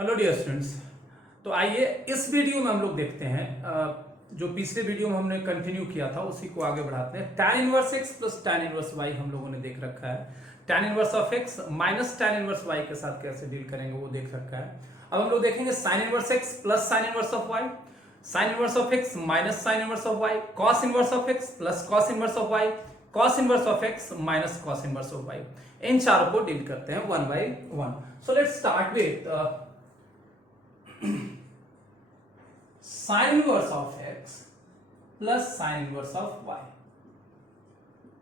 Hello dear students. तो आइए इस वीडियो में हम लोग देखते हैं जो पिछले वीडियो में हमने कंटिन्यू किया था उसी को आगे बढ़ाते हैं। tan inverse x plus tan inverse y हम लोगों ने देख रखा है। tan inverse of x minus tan inverse y के साथ कैसे डील करेंगे वो देख रखा है। अब हम लोग देखेंगे sin inverse x plus sin inverse of y, sin inverse of x minus sin inverse of y, cos inverse of x plus cos inverse of y, cos inverse of x minus cos inverse of y। इन चारों को deal करते हैं one by one. So let's start with sign inverse of x plus sine inverse of y।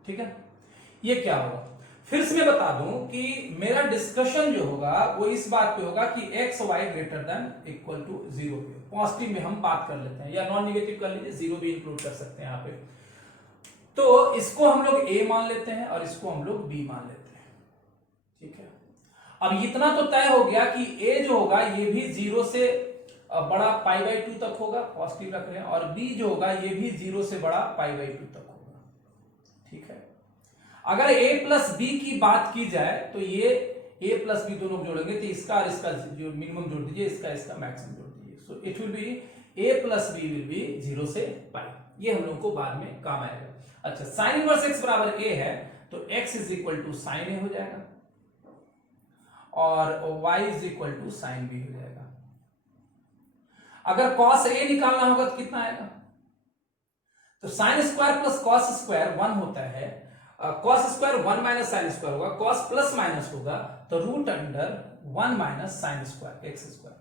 ठीक है, ये क्या होगा? फिर से मैं बता दूं कि मेरा डिस्कशन जो होगा वो इस बात पे होगा कि x y greater than equal to 0 पे। पॉजिटिव में हम बात कर लेते हैं या नॉन नेगेटिव कर लीजिए, जीरो भी इंक्लूड कर सकते हैं यहाँ पे। तो इसको हम लोग a मान लेते हैं और इसको हम लोग b मान लेते हैं। ठीक है, अब इतना तो तय हो गया कि a जो होगा ये भी 0 से बड़ा पाई बाई 2 तक होगा, पॉजिटिव रख रहे हैं, और b जो होगा ये भी 0 से बड़ा पाई बाई 2 तक होगा। ठीक है, अगर a प्लस बी की बात की जाए तो ये a प्लस बी दोनों जोड़ेंगे तो इसका और इसका जो मिनिमम जोड़ दीजिए, इसका मैक्सिमम जोड़ दीजिए। So it will be a plus B will be 0 से पाई। ये हम लोग को बाद में काम आएगा। अच्छा, साइन इनवर्स x बराबर a है तो x is equal to sine a हो जाएगा और y is equal to sine b हो जाएगा। अगर cos a निकालना होगा तो कितना आएगा? तो sine square plus cos square 1 होता है, cos square 1 minus sine square होगा, कॉस प्लस माइनस होगा तो root under 1 minus sine square X square.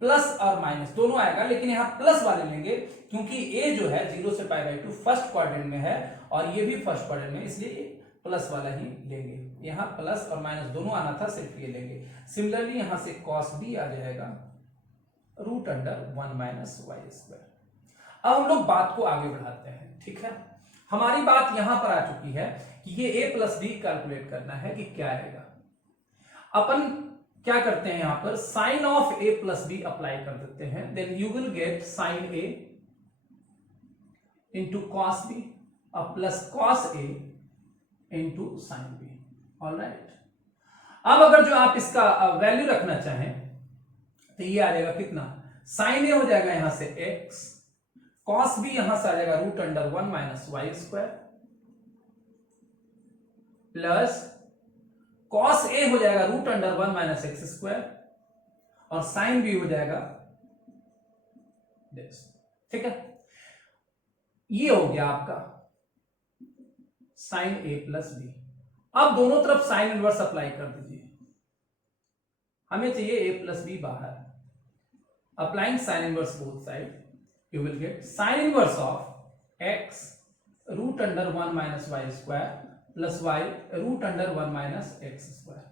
Plus और माइनस दोनों आएगा, लेकिन यहां प्लस वाले लेंगे क्योंकि a जो है 0 से पाई बाई 2 फर्स्ट क्वाड्रेंट में है और ये भी फर्स्ट क्वाड्रेंट में, इसलिए प्लस वाला ही लेंगे। यहां प्लस और माइनस दोनों आना था, सिर्फ ये लेंगे। सिमिलरली यहां से कॉस b आ जाएगा root under 1 minus Y square. अब हम लोग बात को आगे बढ़ाते हैं। ठीक है, हमारी बात यहां पर आ चुकी है कि ये a प्लस बी कैलकुलेट करना है कि क्या आएगा। अपन क्या करते हैं, यहां पर sine of a plus B apply कर देते हैं। Then you will get sine a into cos B plus cos a into sine B. Alright, अब अगर जो आप इसका वैल्यू रखना चाहें तो ये आ जाएगा कितना? साइन a हो जाएगा यहां से x, कॉस b यहां से आ जाएगा root under 1 minus Y square, plus cos a हो जाएगा root under 1 minus x square, और साइन b हो जाएगा दिस। ठीक है, ये हो गया आपका साइन a प्लस बी। अब दोनों तरफ साइन इनवर्स अप्लाई कर दीजिए। हमें चाहिए a प्लस बी बाहर। Applying sine inverse both side, you will get sin inverse of x root under 1 minus y square plus y root under 1 minus x square।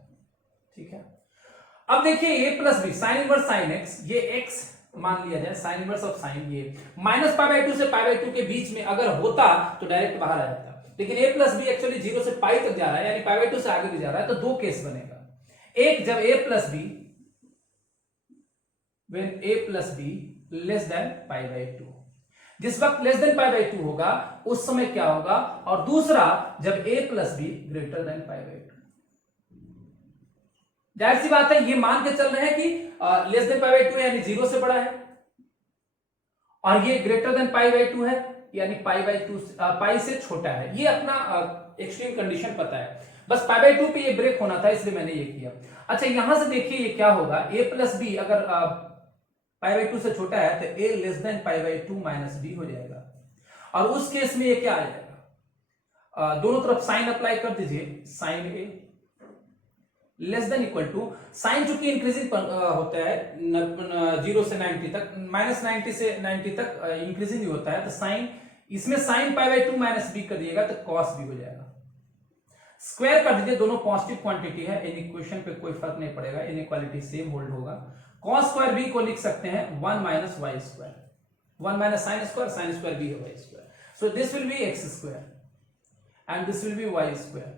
ठीक है, अब देखिए a plus B sine inverse sine x, ये x मान लिया जाए, sine inverse of sine, ये minus pi by 2 से पाई बाई 2 के बीच में अगर होता तो डायरेक्ट बाहर आ जाता, लेकिन a प्लस बी एक्चुअली 0 से पाई तक जा रहा है, यानी पाई बाई 2 से आगे भी जा रहा है, तो दो केस बनेगा। एक, जब a plus B when a plus B less than pi by 2, जिस वक्त लेस देन पाई बाई 2 होगा उस समय क्या होगा, और दूसरा जब a plus B greater than pi by 2। जाहिर सी बात है, ये मान के चल रहे हैं कि लेस देन पाई बाई 2 यानी 0 से बड़ा है, और ये ग्रेटर देन पाई बाई 2 है यानी पाई बाई 2 पाई से छोटा है। ये अपना एक्सट्रीम कंडीशन पता है, बस पाई बाई 2 पे ये ब्रेक होना था, इसलिए मैंने ये किया। अच्छा, यहां से देखिए ये क्या होगा, a प्लस बी अगर पाई बाई 2 से छोटा है तो a less than pi by 2 minus B हो जाएगा, और उस केस में ये क्या आ जाएगा? दोनों तरफ साइन अप्लाई कर दीजिए, sine a less than equal to, sine चूंकि इंक्रीजिंग होता है 0 से 90 तक, माइनस 90 से 90 तक इंक्रीजिंग ही होता है, तो साइन इसमें sine pi by 2 minus B कर दिएगा तो कॉस बी हो जाएगा। स्क्वायर कर दीजिए, दोनों पॉजिटिव क्वांटिटी है, इन इक्वेशन पे कोई फर्क नहीं पड़ेगा, इनइक्वालिटी सेम होल्ड होगा। कॉस स्क्वायर बी को लिख सकते हैं 1 minus Y square, 1 minus sine square B है y square. So this will be x square and this will be y square,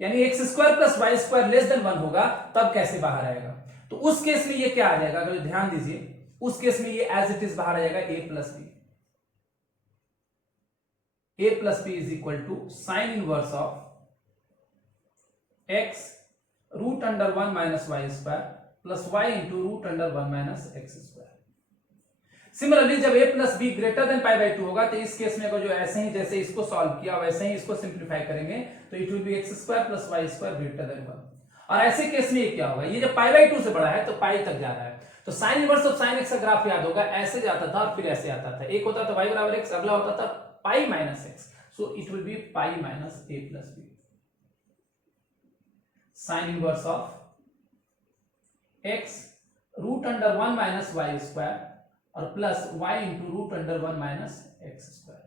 यानी x square plus Y square less than 1 होगा, तब कैसे बाहर आएगा? तो उस केस में ये क्या आ जाएगा, अगर ध्यान दीजिए, उस केस में ये एज इट इज बाहर आ जाएगा a plus B. a plus B is equal to sine inverse of x root under 1 minus Y square plus Y into root under 1 minus x square. Similarly जब a plus B greater than pi by 2 होगा तो इस case में अगर जो ऐसे ही जैसे इसको सॉल्व किया वैसे ही इसको सिंप्लीफाई करेंगे तो it will be x square plus Y square greater than 1। और ऐसे केस में ये क्या होगा, ये जब पाई बाई 2 से बड़ा है तो पाई तक जा रहा है, तो sign inverse of sine x का ग्राफ याद होगा, ऐसे जाता था और फिर ऐसे आता था, एक होता था y बराबर x, अगला होता था pi minus x, so it will be pi minus a plus B. Sine inverse of x root under 1 minus Y square और plus y into root under 1 minus x square.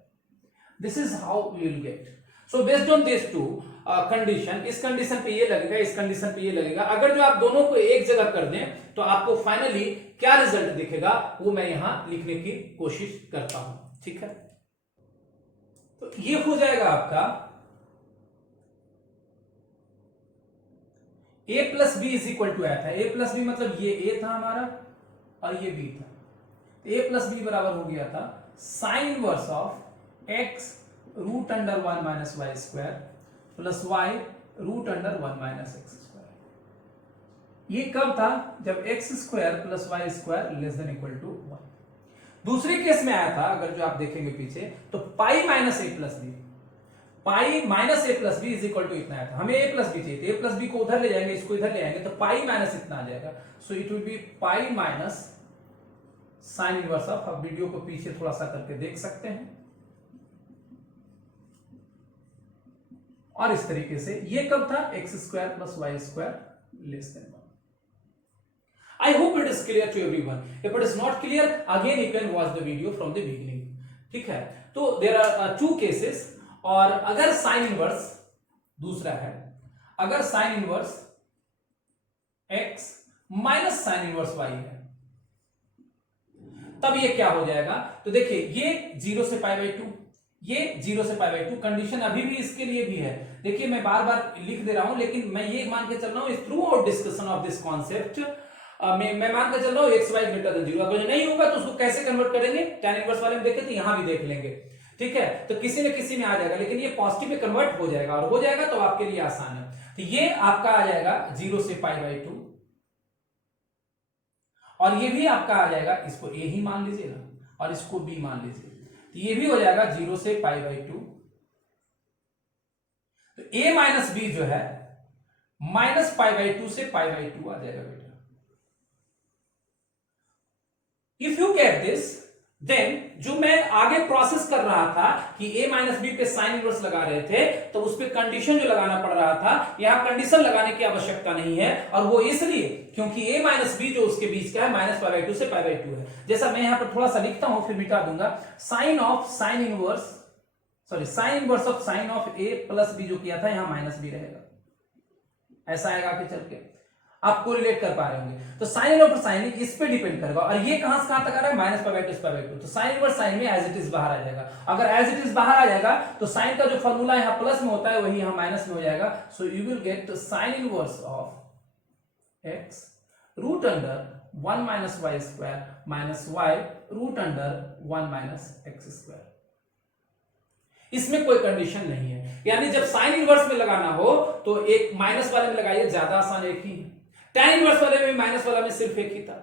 This is how we will get. So based on this two condition, इस condition पे ये लगेगा, इस condition पे ये लगेगा, अगर जो आप दोनों को एक जगह कर दें तो आपको फाइनली क्या रिजल्ट दिखेगा वो मैं यहां लिखने की कोशिश करता हूं, ठीक है। तो ये हो जाएगा आपका a plus B is equal to था, a प्लस बी मतलब ये a था हमारा और ये b था, a प्लस बी बराबर हो गया था sine inverse of x root under 1 minus Y square plus Y root under 1 minus x square. ये कब था, जब X square plus Y square less than equal to 1। दूसरे केस में आया था, अगर जो आप देखेंगे पीछे, तो pi minus A plus B, pi minus A plus B is equal to इतना आया था, हमें ए प्लस बी चाहिए, ए प्लस बी को उधर ले जाएंगे, इसको इधर ले आएंगे तो पाई माइनस इतना आ जाएगा, so it will be pi minus sine inverse of. आप वीडियो को पीछे थोड़ा सा करके देख सकते हैं, और इस तरीके से ये कब था, X square plus Y square less than 1। I hope it is clear to everyone. If it is not clear, again you can watch the video from the beginning. ठीक है, तो there are two cases, और अगर sine inverse दूसरा है, अगर sign inverse x minus sine inverse y है, तब ये क्या हो जाएगा, तो देखिए ये 0 से पाई बाई 2, ये 0 से पाई बाई 2, कंडीशन अभी भी इसके लिए भी है। देखिए मैं बार बार लिख दे रहा हूं, लेकिन मैं ये मान के चल रहा हूं through out discussion of this concept, मैं मान के चल रहा हूं एक्स वाई ग्रेटर देन 0। अगर नहीं होगा तो उसको कैसे कन्वर्ट करेंगे, tan इनवर्स वाले में देखे तो यहां भी देख लेंगे, ठीक है। तो किसी न किसी में आ जाएगा, लेकिन ये पॉजिटिव में कन्वर्ट हो जाएगा, और हो जाएगा तो आपके लिए आसान है। तो ये आपका आ जाएगा 0 से पाई बाई 2, और ये भी आपका आ जाएगा, इसको a ही मान लीजिए ना, और इसको b मान लीजिए, तो ये भी हो जाएगा 0 से पाई बाई 2। तो a माइनस बी जो है माइनस पाई बाई 2 से पाई बाई 2 आ जाएगा बेटा। If you get this, then जो मैं आगे प्रोसेस कर रहा था कि a माइनस बी पे साइन इनवर्स लगा रहे थे, तो उस पे कंडीशन जो लगाना पड़ रहा था, यहां कंडीशन लगाने की आवश्यकता नहीं है, और वो इसलिए क्योंकि a माइनस बी जो उसके बीच का है माइनस पाई बाई 2 से पाई बाई 2 है। जैसा मैं यहां पर थोड़ा सा लिखता हूं फिर मिटा दूंगा, sine of sine inverse, sorry sine inverse of sine of a plus B जो किया था, यहां माइनस बी रहेगा, ऐसा आएगा आगे चल के, आपको रिलेट कर पा रहे होंगे। तो साइन इनवर्स साइन इस पे डिपेंड करेगा, और ये कहां से कहां तक आ रहा है, माइनस पाई बाई 2 से पाई बाई 2, तो साइन इनवर्स साइन में एज इट इज बाहर आ जाएगा। अगर एज इट इज बाहर आ जाएगा तो साइन का जो फॉर्मूला यहां प्लस में होता है वही यहां माइनस में हो जाएगा, so you will get sine inverse of x root under 1 minus Y square minus Y root under 1 minus x square. इसमें कोई कंडीशन नहीं है, यानी जब साइन इनवर्स में लगाना हो तो एक माइनस वाले में लगाइए, ज्यादा आसान एक ही है। tan इनवर्स वाले में माइनस वाला में सिर्फ एक ही था,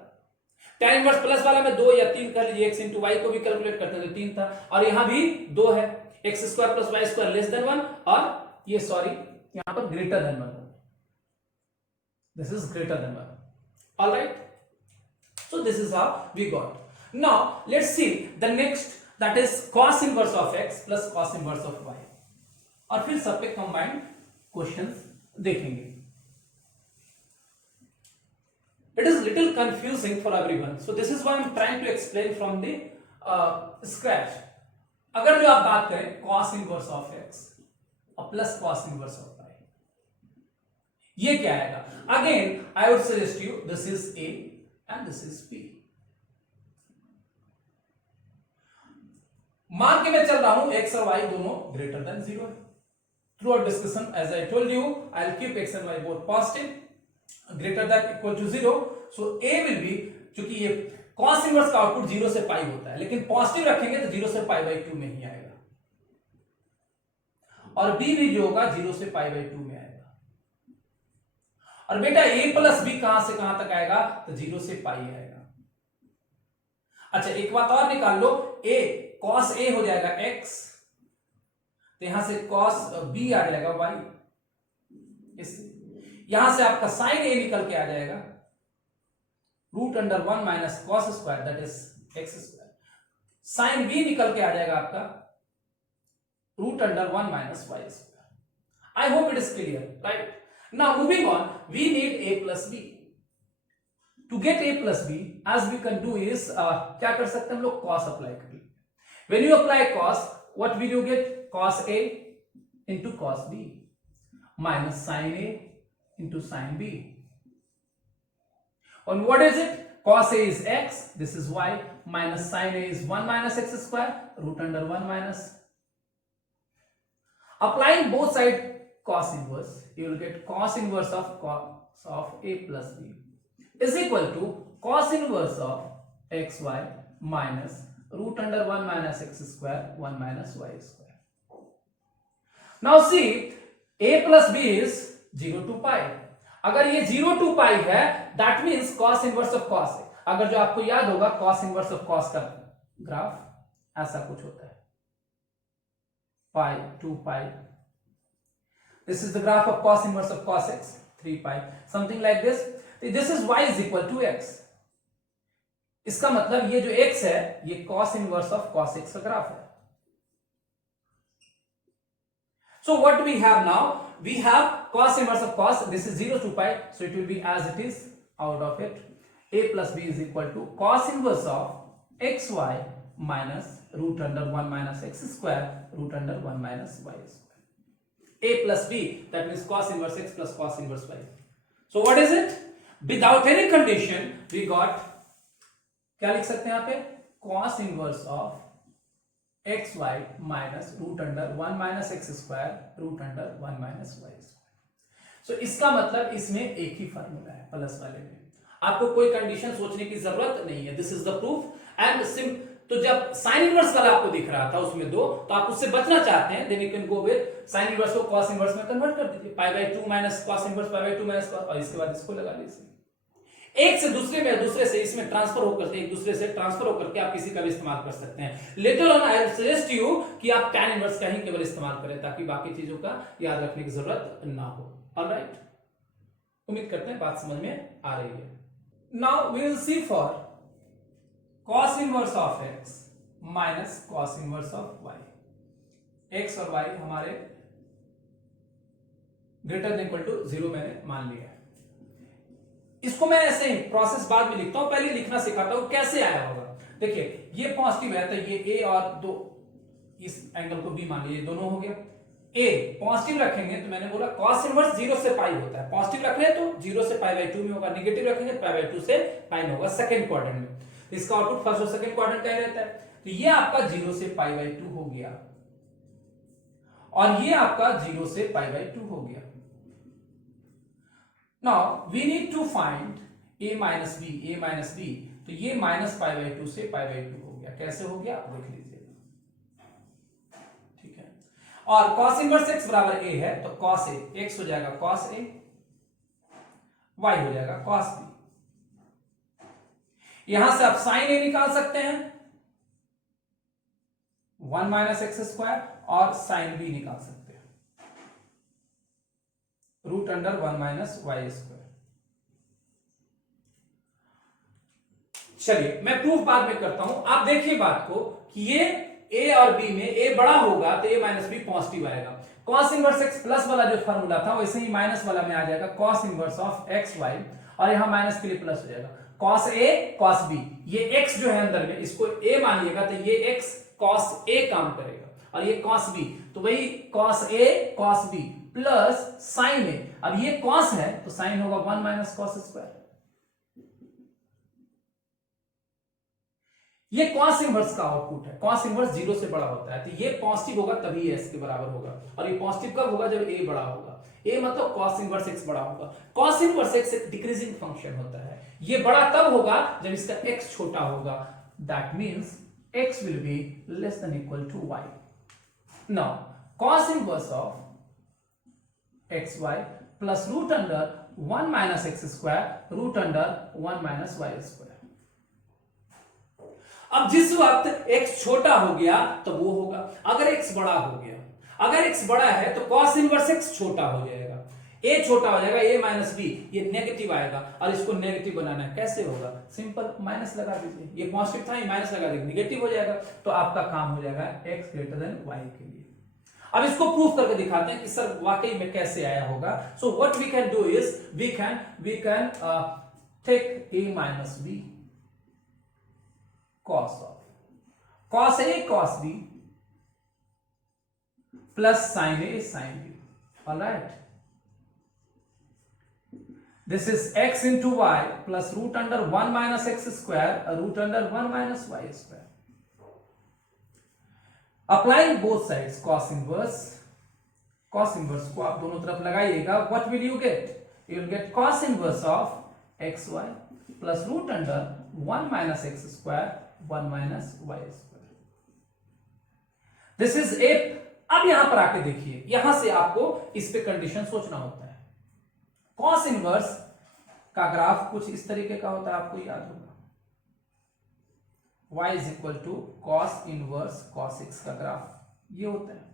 tan इनवर्स प्लस वाला में 2 या 3 कर लीजिए, x इंटू वाई को भी कैलकुलेट करते थे 3 था, और यहां भी 2 है, X square plus Y square less than 1, और ये सॉरी यहां पर greater than 1, this is greater than 1, alright. So this is how we got. Now let's see the next, that is cos inverse of x plus cos inverse of y, और फिर सब पे combined questions देखेंगे। It is little confusing for everyone, so this is why I am trying to explain from the scratch. अगर जो आप बात करें cos इनवर्स ऑफ x और plus cos inverse of y, ये क्या आएगा? Again, I would suggest you this is a and this is b. मान के मैं चल रहा हूं x और y दोनों ग्रेटर देन 0 है। Throughout discussion, as I told you, I'll keep x and y both positive, greater than equal to 0. So a will be, चूंकि ये cos इनवर्स का आउटपुट 0 से पाई होता है, लेकिन पॉजिटिव रखेंगे तो 0 से पाई बाई 2 में ही आएगा, और b भी जो होगा 0 से पाई बाई 2 में आएगा। और बेटा a प्लस बी कहां से कहां तक आएगा, तो 0 से पाई आएगा। अच्छा एक बात और निकाल लो, a cos a हो जाएगा x, तो यहां से cos b आ जाएगा y, यहां से आपका sin a निकल के आ जाएगा √1 minus cos square that is x square, sin b निकल के आ जाएगा आपका √1 minus y square. I hope it is clear, right? Now moving on, we need a plus b। To get a plus b, as we can do is क्या कर सकते हैं हम लोग, cos अप्लाई कर लेंगे। When you apply cos, what will you get? Cos a into cos b minus sin a into sin b. And what is it? Cos a is x, this is y, minus sin a is 1 minus x square, √1 minus. Applying both side cos inverse, you will get cos inverse of cos of a plus b is equal to cos inverse of xy minus √1 minus x square 1 minus y square. Now see, a plus b is 0 to pi. अगर ये 0 to pi है, that means cos inverse of cos है। अगर जो आपको याद होगा cos inverse of cos का ग्राफ ऐसा कुछ होता है, pi 2 pi, this is the graph of cos inverse of cos x, 3 pi, something like this. This is y is equal to x. इसका मतलब ये जो x है ये cos inverse of cos x का ग्राफ है। So what do we have now? We have cos inverse of cos, this is 0 to pi, so it will be as it is out of it. A plus b is equal to cos inverse of xy minus √1 minus x square √1 minus y square. A plus b, that means cos inverse x plus cos inverse y. So what is it? Without any condition we got, क्या लिख सकते हैं यहाँ पे, cos inverse of xy minus √1 minus x square √1 minus y square. So इसका मतलब इसमें एक ही फार्मूला है प्लस वाले में, आपको कोई कंडीशन सोचने की जरूरत नहीं है। This is the proof and SIM. तो जब साइन इनवर्स वाला आपको दिख रहा था उसमें दो, तो आप उससे बचना चाहते हैं, then you can go with sine inverse को cos इनवर्स में कन्वर्ट कर दीजिए, π/2 minus cos inverse π/2 minus cos, और इसके बाद इसको लगा लीजिए। एक से दूसरे में, दूसरे से इसमें ट्रांसफर होकर के, एक दूसरे से ट्रांसफर होकर के आप किसी का भी इस्तेमाल कर सकते हैं। Later on I will suggest you कि आप tan इनवर्स का ही केवल इस्तेमाल करें ताकि बाकी चीजों का याद रखने की जरूरत ना हो। ऑलराइट, उम्मीद करते हैं बात समझ में आ रही है। Now we will see for cos inverse of x minus cos inverse of y। x और y हमारे ग्रेटर देन इक्वल टू 0 मैंने मान लिया है। इसको मैं ऐसे ही प्रोसेस बाद में लिखता हूं, पहले लिखना सिखाता हूं कैसे आया होगा। देखिए ये पॉजिटिव है तो ये a और दो इस एंगल को b मान लीजिए, दोनों हो गया। a पॉजिटिव रखेंगे तो मैंने बोला cos इनवर्स 0 से पाई होता है, पॉजिटिव रख रहे हैं तो 0 से π/2 में होगा, नेगेटिव रखेंगे π/2 से पाई में होगा सेकंड क्वाड्रेंट में। तो इसका आउटपुट फर्स्ट और सेकंड क्वाड्रेंट का ही रहता है। तो ये आपका 0 से π/2 हो गया और ये आपका 0 से π/2 हो गया। Now we need to find a minus b, a minus b, तो ये माइनस π/2 से π/2 हो गया। कैसे हो गया देख लीजिए, ठीक है। और cos इनवर्स x बराबर a है तो cos a, x हो जाएगा cos a, y हो जाएगा cos b। यहां से आप sin a निकाल सकते हैं 1 माइनस एक्स स्क्वायर, और sin b निकाल सकते हैं √1 माइनस वाई स्क्वायर। चलिए मैं प्रूफ बाद में करता हूं, आप देखिए बात को कि ये a और b में a बड़ा होगा तो a माइनस b पॉजिटिव आएगा। cos इनवर्स x प्लस वाला जो फॉर्मूला था वैसे ही माइनस वाला में आ जाएगा cos inverse of x y, और यहां माइनस के लिए प्लस हो जाएगा cos a cos b। ये x जो है अंदर में इसको a मानिएगा तो ये x cos a काम करेगा, और ये cos b तो वही cos a cos b plus sin a। अब ये cos है तो sin होगा 1 माइनस cos स्क्वायर। ये cos इनवर्स का आउटपुट है, cos इनवर्स 0 से बड़ा होता है तो ये पॉजिटिव होगा तभी s के बराबर होगा, और ये पॉजिटिव कब होगा जब a बड़ा होगा। a मतलब cos इनवर्स x बड़ा होगा। cos इनवर्स x एक डिक्रीजिंग फंक्शन होता है, ये बड़ा तब होगा जब इसका x छोटा होगा, that means x will be less than equal to y। Now cos inverse of xy plus √1 1 minus x square root under 1 minus Y square. अब जिस वक्त x छोटा हो गया तो वो होगा, अगर x बड़ा हो गया, अगर x बड़ा है तो cos इनवर्स x छोटा हो जाएगा, a छोटा हो जाएगा, a माइनस बी, ये नेगेटिव आएगा और इसको नेगेटिव बनाना है, कैसे होगा? सिंपल, माइनस लगा दीजिए, ये पॉजिटिव था, ये माइनस लगा दीजिए, नेगेटिव हो जाएगा, तो आपका काम हो जाएगा x ग्रेटर देन y के लिए। अब इसको प्रूफ करके दिखाते हैं कि सर वाकई में कैसे आया होगा। So what we can do is we can take a minus b cos A cos B plus sin A sin B. All right. This is x into y plus root under 1 minus x square root under 1 minus y square. Applying both sides cos inverse को आप दोनों तरफ लगाइएगा, what will you get? You will get cos inverse of xy plus root under 1 minus x square 1 minus y square. This is a। अब यहां पर आके देखिए, यहां से आपको इस पे कंडीशन सोचना होता है। cos इनवर्स का ग्राफ कुछ इस तरीके का होता है, आपको याद होगा, y is equal to cos inverse cos x का ग्राफ ये होता है।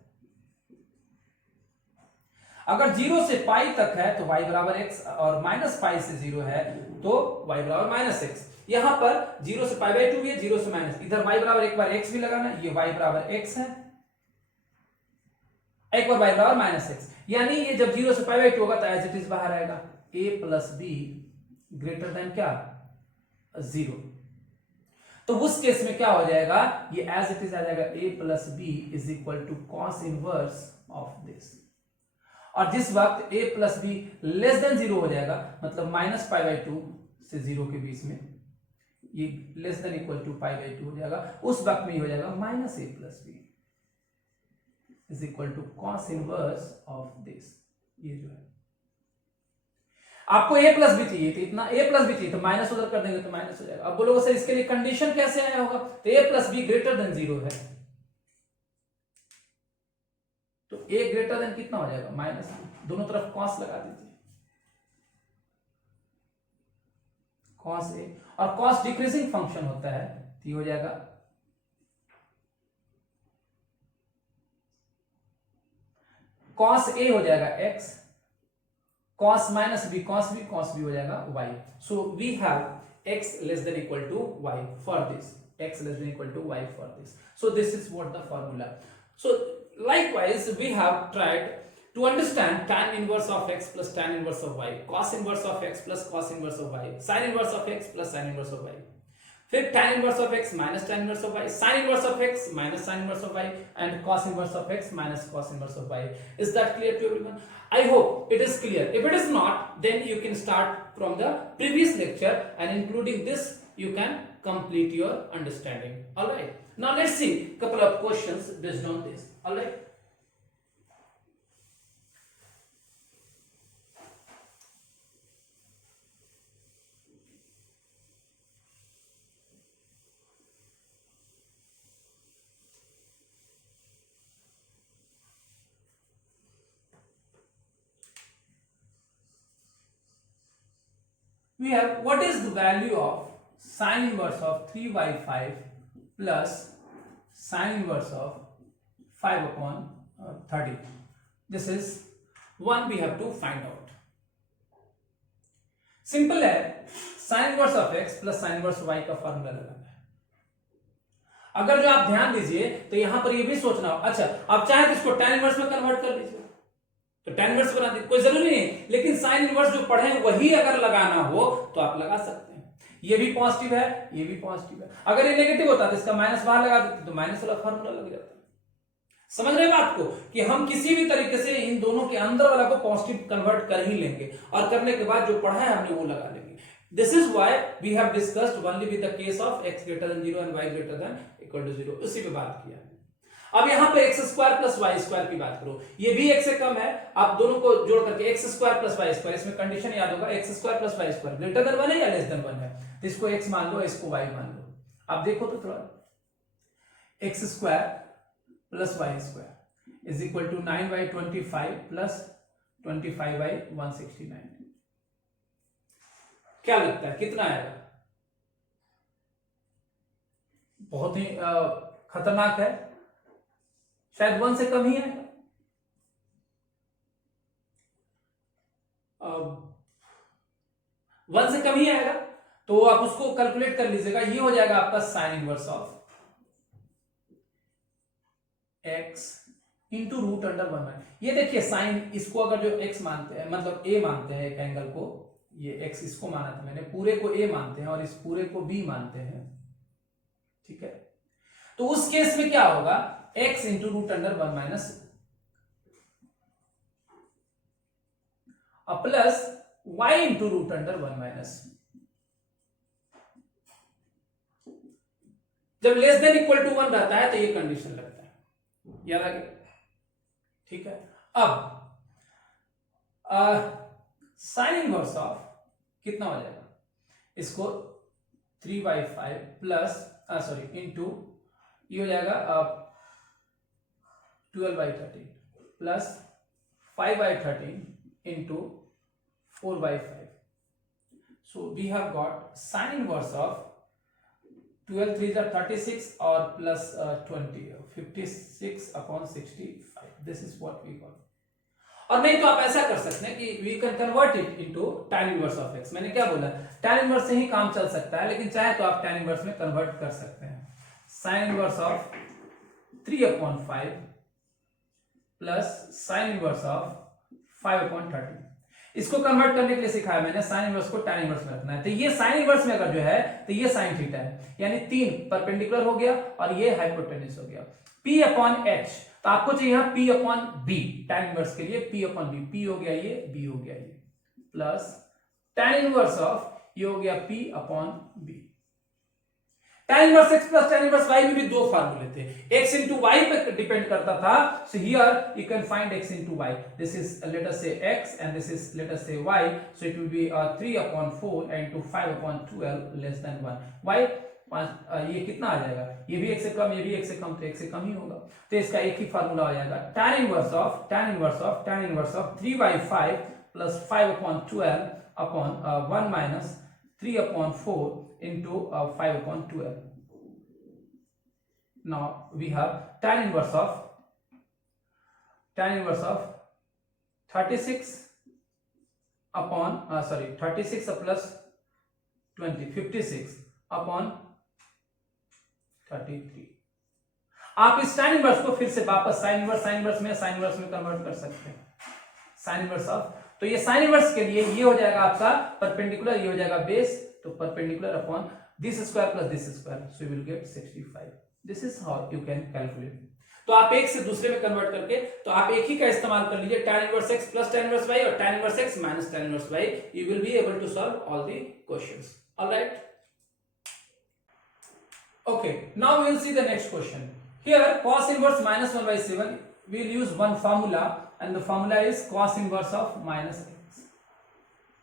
अगर 0 से पाई तक है तो y बराबर x, और माइनस पाई से 0 है तो y बराबर माइनस x। यहां पर 0 से पाई बाई 2 है, 0 से माइनस, इधर y बराबर एक बार x भी लगाना, ये y बराबर x है, एक बार y बराबर माइनस x, यानी ये जब 0 से पाई बाई 2 होगा तो एज इट इज बाहर आएगा a plus B greater then क्या? 0। तो उस केस में क्या हो जाएगा, ये एज इट इज आ जाएगा a plus B is equal to cos inverse of this. और जिस वक्त a plus B less than 0 हो जाएगा, मतलब माइनस पाई बाई 2 से 0 के बीच में, ये less than equal to pi by 2 हो जाएगा, उस वक्त में ये हो जाएगा minus a plus B is equal to cos inverse of this. ये जो है आपको a प्लस बी चाहिए, तो इतना a प्लस बी चाहिए, तो माइनस उधर कर देंगे तो माइनस हो जाएगा। अब बोलोगे सर इसके लिए कंडीशन कैसे आया होगा, तो a plus B greater than 0 है, तो a ग्रेटर देन कितना हो जाएगा? माइनस, दोनों तरफ कॉस लगा दीजिए, कॉस a, और कॉस डिक्रीजिंग फंक्शन होता है, तो ये हो जाएगा कॉस a हो जाएगा x, cos minus B cos B हो जाएगा y। So we have x less than equal to y for this, x less than equal to y for this. So this is what the formula. So likewise we have tried to understand tan inverse of x plus tan inverse of y, cos inverse of x plus cos inverse of y, sin inverse of x plus sin inverse of y, फिर tan inverse of x minus tan inverse of y, sin inverse of x minus sin inverse of y, and cos inverse of x minus cos inverse of y. Is that clear to everyone? I hope it is clear. If it is not, then you can start from the previous lecture, and including this you can complete your understanding. All right, now let's see couple of questions based on this. All right, we have what is the value of sin inverse of 3/5 plus sin inverse of 5 upon 30. This is one we have to find out. Simple है, sin inverse of x plus sin inverse y का formula लगाना है। अगर जो आप ध्यान दीजिए तो यहां पर ये भी सोचना हो, अच्छा आप चाहे तो इसको tan inverse में कन्वर्ट कर लीजिए, तो tan inverse बना दीजिए, कोई जरूरी नहीं, लेकिन sin inverse जो पढ़े वही अगर लगाना हो तो आप लगा सकते हैं। ये भी पॉजिटिव है, ये भी पॉजिटिव है, अगर ये नेगेटिव होता तो इसका माइनस बाहर लगा देते तो माइनस वाला फॉर्मूला लग जाता। समझ रहे बात को, कि हम किसी भी तरीके से इन दोनों के अंदर वाला को पॉजिटिव कन्वर्ट कर ही लेंगे, और करने के बाद जो पढ़ा है हमने वो लगा लेंगे। This is why we have discussed only with the case of x greater than 0 and y greater than equal to 0, उसी पे बात किया। अब यहां पे x square plus Y square की बात करो, ये भी x से कम है, आप दोनों को जोड़ करके x square plus Y square, इसमें कंडीशन याद होगा, x square plus Y square greater than 1 है या लेस देन 1 है, तो इसको x मान लो, इसको y मान लो। अब देखो तो थोड़ा, x square plus Y square is equal to 9/25 plus 25/169, क्या लगता है कितना आएगा? बहुत ही खतरनाक है, शायद 1 से कम ही आएगा। 1 से कम ही आएगा, तो आप उसको कैलकुलेट कर लीजिएगा। ये हो जाएगा आपका sine inverse of x into root under 1। ये देखिए साइन, इसको अगर जो x मानते हैं, मतलब a मानते हैं एक एंगल को, ये x इसको माना था मैंने, पूरे को a मानते हैं और इस पूरे को b मानते हैं, ठीक है। तो उस केस में क्या होगा, x into root under 1 minus plus y into root under 1 minus. जब लेस देन इक्वल टू 1 रहता है तो ये कंडीशन लगता है, याद आ गया, ठीक है। अब साइन इनवर्स ऑफ कितना हो जाएगा, इसको 3/5 प्लस सॉरी इंटू, ये हो जाएगा 12/13 plus 5/13 into 4/5। So we have got sine inverse of 12 3 36 और plus 20 56/65। This is what we got. और नहीं तो आप ऐसा कर सकते हैं कि we can convert it into tan inverse of x। मैंने क्या बोला, tan इनवर्स से ही काम चल सकता है, लेकिन चाहे तो आप tan इनवर्स में कन्वर्ट कर सकते हैं। sin inverse of 3/5 plus sin inverse of 5/30। इसको कन्वर्ट करने के लिए सिखाया मैंने, साइन इनवर्स को tan इनवर्स में रखना है। तो ये साइन इनवर्स में अगर जो है तो ये साइन थीटा है, यानी 3 परपेंडिकुलर हो गया और ये हाइपोटेन्यूस हो गया। P/H, तो आपको चाहिए यहां P/B, tan इनवर्स के लिए P/B, P हो गया ये, B हो गया ये, प्लस tan इनवर्स ऑफ ये हो गया P/B। tan inverse x plus tan inverse y में भी दो फार्मूले थे, x into y पे डिपेंड करता था। सो here you can find x into y, this is let us से x and this is let us say y, so it will be 3/4 and to 5/12 less than 1। y ये कितना आ जाएगा, ये भी x से कम, ये भी x से कम, तो x से कम ही होगा। तो इसका एक ही फार्मूला हो जाएगा, tan inverse of 3/5 plus 5/12 upon 1 minus 3/4 into 5/12। now we have tan inverse of 36 upon 36 plus 20 56 upon 33। आप इस tan इनवर्स को फिर से वापस साइन इनवर्स में कन्वर्ट कर सकते हैं। साइन इनवर्स ऑफ, तो ये साइन इनवर्स के लिए ये हो जाएगा आपका परपेंडिकुलर, ये हो जाएगा बेस, तो perpendicular upon this square plus this square, so you will gate 65। This is how you can calculate. तो आप एक से दूसरे में कन्वर्ट करके, तो आप एक ही का इस्तेमाल कर लीजिए, tan inverse x plus tan inverse y और tan inverse x minus tan inverse y, you will be able to solve all the questions। all right, okay, now we will see the next question। here cos inverse minus 1/7, we will use one formula and the formula is cos inverse of minus x।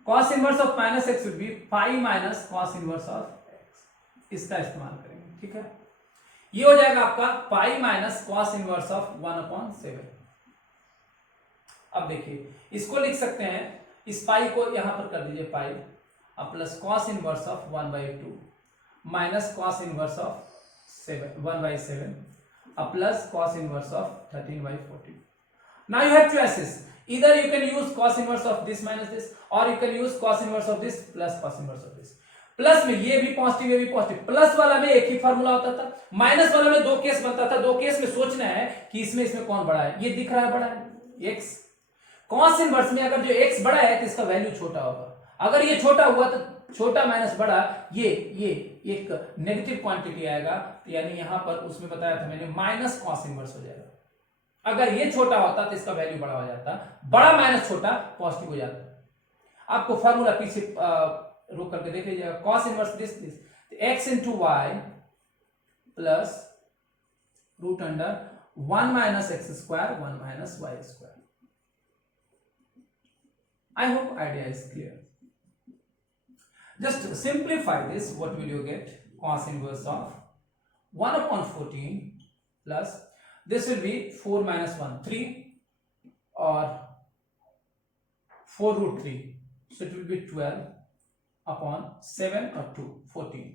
cos inverse of minus x will be pi minus cos inverse of x, इसका इस्तेमाल करेंगे, ठीक है। ये हो जाएगा आपका pi minus cos inverse of 1/7। अब देखिए इसको लिख सकते हैं, इस पाई को यहां पर कर दीजिए पाई, अब plus cos inverse of 1/2 minus cos inverse of 1/7 अब plus cos inverse of 13/14। Now you have choices, either you can use cos inverse of this minus this or you can use cos inverse of this plus cos inverse of this। Plus में ये भी positive, ये भी positive, plus वाला में एक ही formula होता था, माइनस वाला में दो केस बनता था। दो केस में सोचना है कि इसमें कौन बड़ा है, ये दिख रहा है बड़ा है x। कॉस इनवर्स में अगर जो x बड़ा है तो इसका वैल्यू छोटा होगा, अगर ये छोटा हुआ तो छोटा माइनस बड़ा, ये एक नेगेटिव क्वांटिटी आएगा, तो यानी यहां पर उसमें बताया था मैंने माइनस कॉस इनवर्स हो जाएगा। अगर ये छोटा होता तो इसका वैल्यू बड़ा हो जाता, बड़ा माइनस छोटा पॉजिटिव हो जाता। आपको फार्मूला पीछे रोक करके देख लीजिएगा, cos inverse this x into Y plus root under 1 minus x square 1 minus Y square. I hope idea is clear. Just simplify this, what will you get, cos inverse of 1/14 plus this will be 4 minus 1 3 or 4 root 3, so it will be 12 upon 7 और 2 14.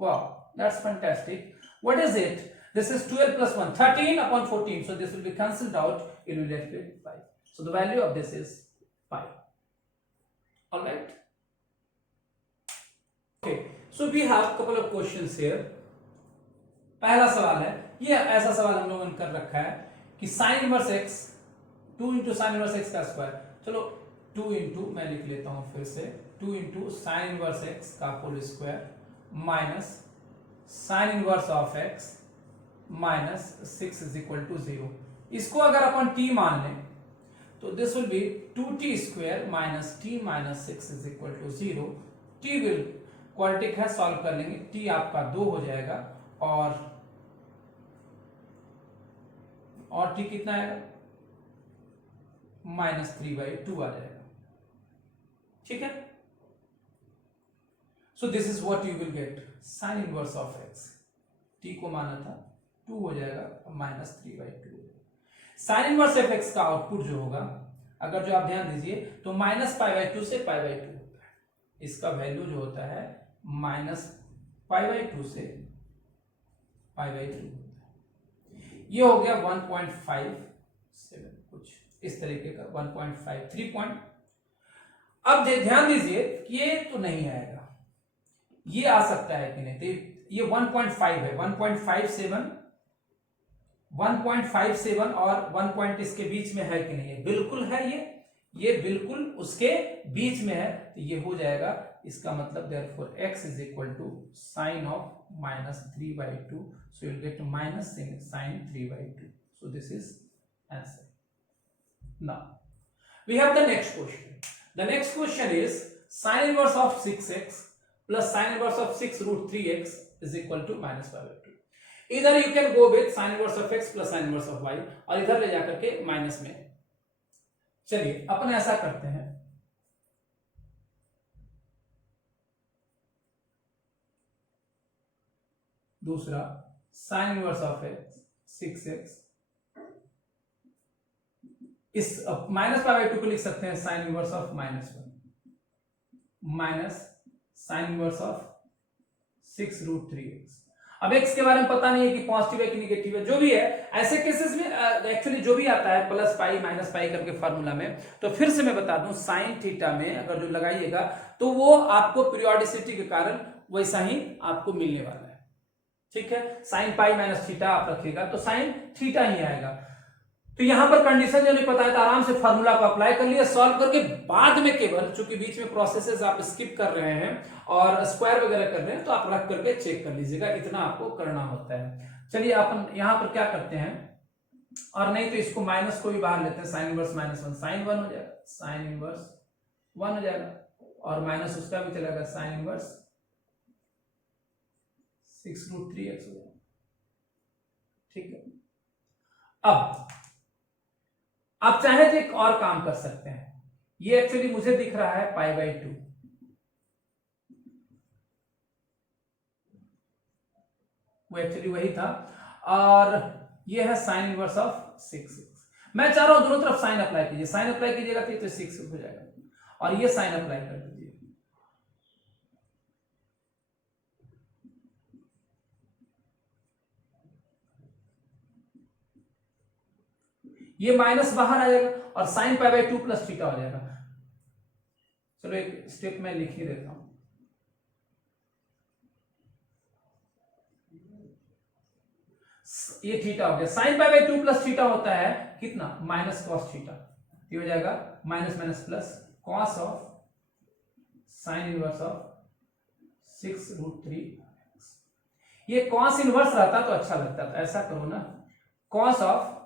Wow, that's fantastic. What is it? This is 12 plus 1 13 upon 14. So this will be cancelled out. It will be left with 5. So the value of this is 5. All right. Okay. So we have couple of questions here. पहला सवाल है, ये ऐसा सवाल हम लोगों ने कर रखा है कि sign inverse x 2 into sine inverse X का स्क्वायर, चलो 2 इंटू, मैं लिख लेता हूं फिर से, 2 इंटू साइन इनवर्स एक्स का whole square minus sine inverse of X minus 6 is equal to 0. इसको अगर अपन t मान लें तो this will be 2t square minus t minus 6 is equal to 0. t will quadratic है, सॉल्व कर लेंगे, t आपका 2 हो जाएगा और t कितना आएगा, -3/2 आ जाएगा. ठीक है. So this is what you will get, sin inverse of x. t को माना था 2 हो जाएगा, -3/2. sin inverse of x का आउटपुट जो होगा, अगर जो आप ध्यान दीजिए तो -π/2 से π/2 होता है. इसका वैल्यू जो होता है -π/2 से π/2 होता है. ये हो गया 1.57 कुछ इस तरीके का, 1.53. अब ध्यान दीजिए कि ये तो नहीं आएगा, ये आ सकता है कि नहीं, तो ये 1.5 है, 1.57 और 1 पॉइंट इसके बीच में है कि नहीं, है बिल्कुल है, ये बिल्कुल उसके बीच में है, तो ये हो जाएगा. इसका मतलब therefore x is equal to sine of -3/2, so you will get minus sin 3/2. So this is answer. Now we have the next question. The next question is sin inverse of 6x plus sin inverse of 6 root 3x is equal to -π/2. Either you can go with sin inverse of x plus sin inverse of y, और इधर ले जाकर के minus में. चलिए अपन ऐसा करते हैं, दूसरा sin inverse of x 6x, इस -π/2 को लिख सकते हैं sin inverse of -1 minus sine inverse of 6 root 3x. अब x के बारे में पता नहीं है कि पॉजिटिव है कि नेगेटिव है, जो भी है, ऐसे केसेस में एक्चुअली जो भी आता है प्लस पाई माइनस पाई करके फार्मूला में, तो फिर से मैं बता दूं साइन थीटा में अगर जो लगाइएगा तो वो आपको पीरियोडिसिटी के कारण वैसा ही आपको मिलने वाला है. ठीक है, साइन पाई माइनस थीटा आप रखिएगा तो साइन थीटा ही आएगा. तो यहां पर कंडीशन जो नहीं पता है तो आराम से फार्मूला को अप्लाई कर लिया, सॉल्व करके बाद में केवल चूंकि बीच में प्रोसेसेस आप स्किप कर रहे हैं और स्क्वायर वगैरह कर रहे हैं तो आप रख करके चेक कर लीजिएगा, इतना आपको करना होता है. चलिए अपन यहां पर क्या करते हैं, और नहीं तो इसको माइनस को भी बाहर लेते हैं, साइन इनवर्स -1 साइन 1 हो जाएगा, साइन इनवर्स 1 हो जाएगा, और माइनस उसका भी चलेगा, साइन इनवर्स 6 रूट 3x हो जाएगा. ठीक है. अब आप चाहे तो एक और काम कर सकते हैं, ये एक्चुअली मुझे दिख रहा है π/2, वो एक्चुअली वही था, और ये है साइन इनवर्स ऑफ 6. मैं चाह रहा हूं दोनों तरफ साइन अप्लाई कीजिए, साइन अप्लाई कीजिएगा तो 6 हो जाएगा, और ये साइन अप्लाई कर दीजिए. ये माइनस बाहर आ जाएगा और साइन π/2 प्लस थीटा हो जाएगा. चलो एक स्टेप में लिख ही देता हूं. ये थीटा हो गया, साइन π/2 प्लस थीटा होता है कितना, माइनस कॉस थीटा, ये हो जाएगा minus minus plus cos of sine inverse of 6 root 3. ये कॉस इनवर्स रहता तो अच्छा लगता था, ऐसा करो ना, कॉस ऑफ,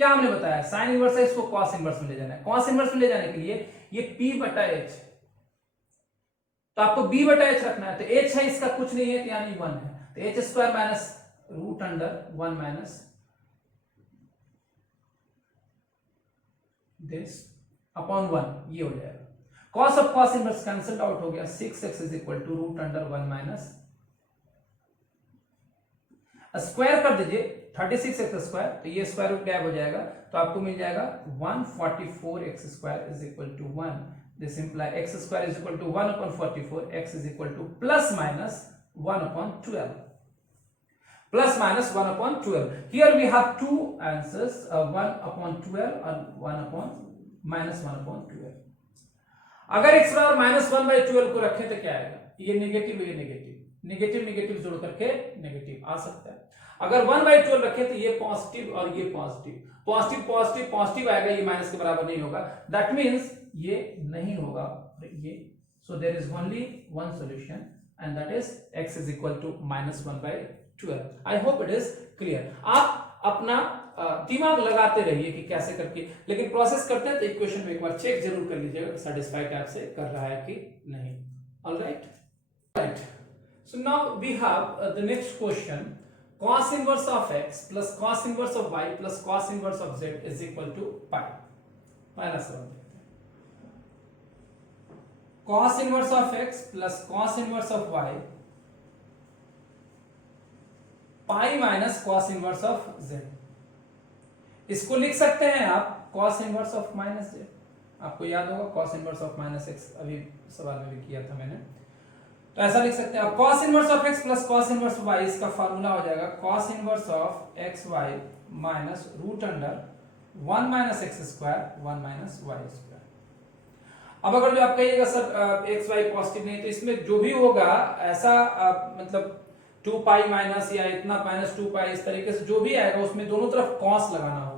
क्या हमने बताया साइन इनवर्स है, इसको कॉस इनवर्स में ले जाना है. कॉस इनवर्स में ले जाने के लिए ये p/h, तो आपको b/h रखना है, तो h है इसका कुछ नहीं है तो यानी 1 है, तो h² minus root under 1 minus this upon 1, ये हो जाएगा. Cos of cos inverse cancel out हो गया, 6x is equal to root under 1 minus, square कर दीजिए 36 एक्स स्क्वायर, तो ये स्क्वायर रूट गायब हो जाएगा, तो आपको मिल जाएगा 144 x square is equal to 1. This imply x square is equal to 1/44, x is equal to plus minus 1/12. Plus minus 1/12. Here we have two answers, 1/12 and 1 minus 1/12. अगर x बराबर -1/12 को रखें तो क्या आएगा? ये नेगेटिव, ये नेगेटिव, नेगेटिव नेगेटिव जोड़ करके नेगेटिव आ सकता है. अगर 1/12 रखें तो ये पॉजिटिव और ये पॉजिटिव, पॉजिटिव पॉजिटिव पॉजिटिव आएगा, ये माइनस के बराबर नहीं होगा. दैट मीन्स ये नहीं होगा ये. So there is only one solution and that is x is equal to -1/12. I hope it is clear. आप अपना दिमाग लगाते रहिए कि कैसे करके, लेकिन प्रोसेस करते हैं तो इक्वेशन में एक बार चेक जरूर कर लीजिएगा कि सेटिस्फाइड आपसे कर रहा है कि नहीं. Alright, right. So now we have the next question. cos inverse of x plus cos inverse of y plus cos inverse of z is equal to pi. पहला सवाल देखते हैं. cos inverse of x plus cos inverse of y pi minus cos inverse of z. इसको लिख सकते हैं आप cos inverse of minus z. आपको याद होगा cos inverse of minus x, अभी सवाल में भी किया था मैंने. तो ऐसा लिख सकते हैं आप cos inverse of x plus cos inverse y. इसका फार्मूला हो जाएगा cos inverse of xy minus root under 1 minus x square 1 minus Y square. अब अगर जो आप कहिएगा सर xy पॉजिटिव नहीं, तो इसमें जो भी होगा ऐसा मतलब 2 पाई माइनस या इतना माइनस 2 पाई, इस तरीके से जो भी आएगा उसमें दोनों तरफ cos लगाना होगा.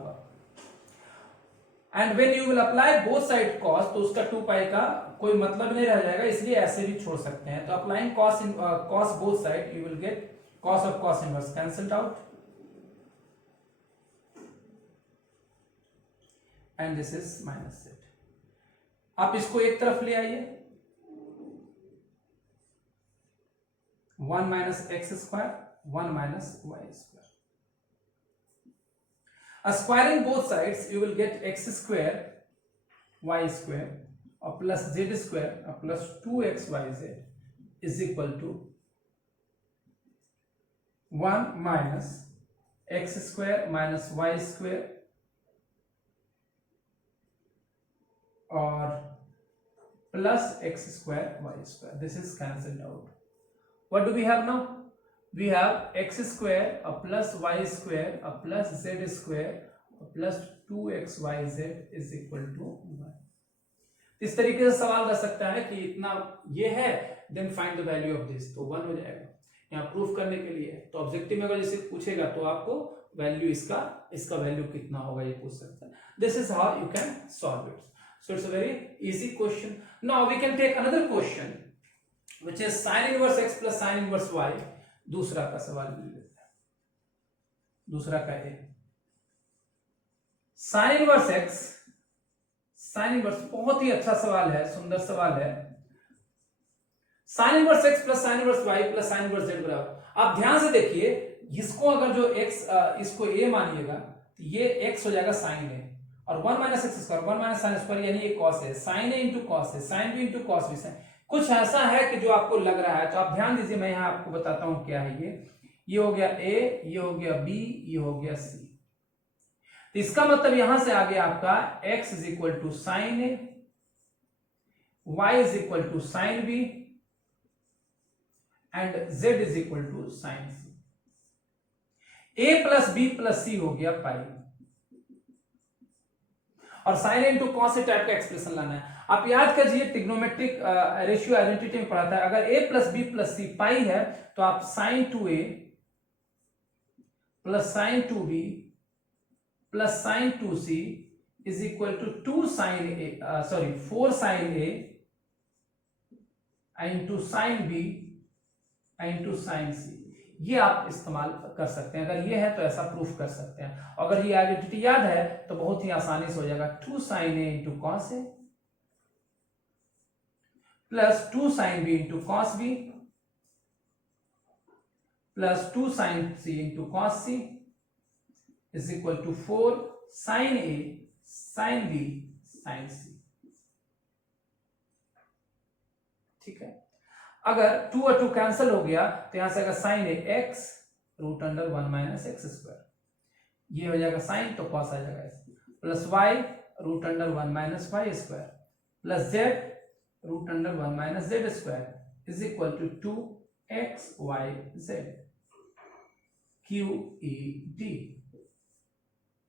And when you will apply both side cos, तो उसका 2 पाई का कोई मतलब नहीं रह जाएगा, इसलिए ऐसे भी छोड़ सकते हैं. तो applying cos both side you will gate cos of cos inverse cancelled out and this is minus z. आप इसको एक तरफ ले आइए, 1 minus x square 1 minus y square. Squaring both sides you will get x square y square plus z square plus 2xyz is equal to 1 minus x square minus y square or plus x square y square. This is cancelled out. What do we have now? We have x square plus y square plus z square plus 2xyz is equal to 1. इस तरीके से सवाल कर सकता है कि इतना ये है, then find the value of this, तो 1 हो जाएगा. यहाँ प्रूफ करने के लिए तो ऑब्जेक्टिव में अगर जैसे पूछेगा तो आपको वैल्यू इसका वैल्यू कितना होगा ये पूछ सकता है. This is how you can solve it. So it's a very easy question. Now we can take another question which is sin inverse x plus sin inverse y. दूसरा का सवाल ले लेते हैं. दूसरा का है sin inverse x, sin inverse बहुत ही अच्छा सवाल है, सुंदर सवाल है. sin inverse x plus sin inverse y plus sin inverse z बराबर. आप ध्यान से देखिए, इसको अगर जो x इसको a मानिएगा तो ये x हो जाएगा sin a और 1 minus x square 1 minus sin square यानी ये cos है. sin a into cos है, sin b into cos b. कुछ ऐसा है कि जो आपको लग रहा है, तो आप ध्यान दीजिए, मैं यहां आपको बताता हूं क्या है ये हो गया a, ये हो गया b, ये हो गया c. तो इसका मतलब यहां से आ गया आपका x is equal to sine a, y is equal to sine b and z is equal to sine c. a plus b plus c हो गया पाई और साइन इंटू कॉस टाइप का एक्सप्रेशन लाना है. आप याद कीजिए ट्रिग्नोमेट्रिक रेशियो आइडेंटिटी में पढ़ा था. अगर a plus b plus c pi है तो आप sine 2a plus sine 2b plus sine 2c is equal to 4 sine a into sine b into sine c. ये आप इस्तेमाल कर सकते हैं. अगर ये है तो ऐसा प्रूफ कर सकते हैं. अगर ये आइडेंटिटी याद है तो बहुत ही आसानी से हो जाएगा. 2 sine a into cos a plus 2 sine b into cos b plus 2 sine c into cos c is equal to 4 sine a sine b sine c. ठीक है. अगर 2 और 2 कैंसिल हो गया तो यहां से अगर sine a x root under 1 minus x square. ये हो जाएगा साइन, तो कॉस आ जाएगा plus Y root under 1 minus Y square plus z root under 1 minus z square is equal to 2xyz QED।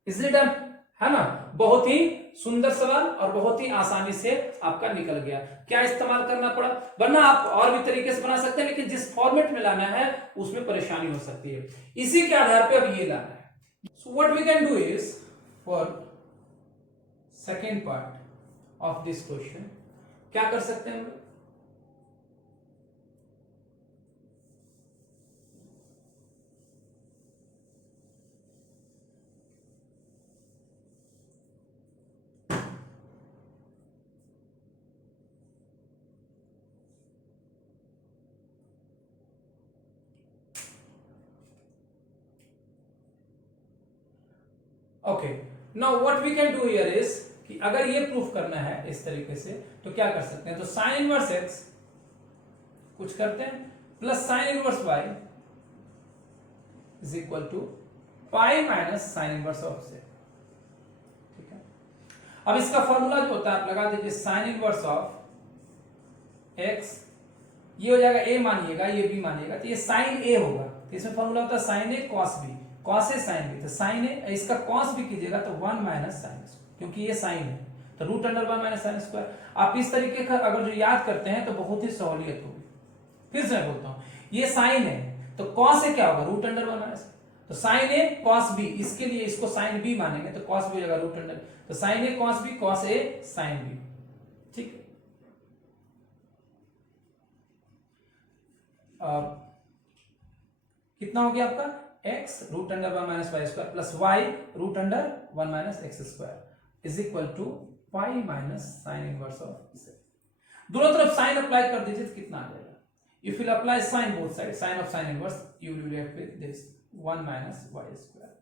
Is it done? है ना? बहुत ही सुंदर सवाल और बहुत ही आसानी से आपका निकल गया। क्या इस्तेमाल करना पड़ा? वरना आप और भी तरीके से बना सकते हैं, लेकिन जिस फॉर्मेट में लाना है उसमें परेशानी हो सकती है। इसी के आधार पे अब ये लाना है। So what we can do is, for second part of this question, क्या कर सकते हैं हम लोग? Okay, now what we can do here is कि अगर ये प्रूफ करना है इस तरीके से तो क्या कर सकते हैं? तो साइन इनवर्स एक्स कुछ करते हैं plus sine inverse y is equal to pi minus sine inverse of z. ठीक है, अब इसका फॉर्मूला जो होता है आप लगा दीजिए, साइन इनवर्स ऑफ एक्स, ये हो जाएगा ए मानिएगा, ये बी मानिएगा, तो ये साइन ए होगा। तो इसमें फॉर्मूला होता है sign a cos b, cos a sine B, तो साइन ए, इसका कॉस भी कीजिएगा तो 1 माइनस साइन, क्योंकि ये साइन है तो root under 1 minus sine square. आप इस तरीके का अगर जो याद करते हैं तो बहुत ही सहूलियत होगी। फिर से मैं बोलता हूं, ये साइन है तो कॉस ए क्या होगा? रूट अंडर 1 माइनस, तो साइन ए कॉस बी, इसके लिए इसको साइन बी मानेंगे तो कॉस बी हो जाएगा रूट अंडर, तो sine a cos b, cos a sine b. ठीक है, कितना हो गया आपका? x root under 1 minus Y square plus y root under 1 minus x square is equal to pi minus sine inverse of z। दोनों तरफ sign apply कर दीजिए तो कितना आ जाएगा? If you apply sine both side, sine of sine inverse, you will be left with this 1 minus Y square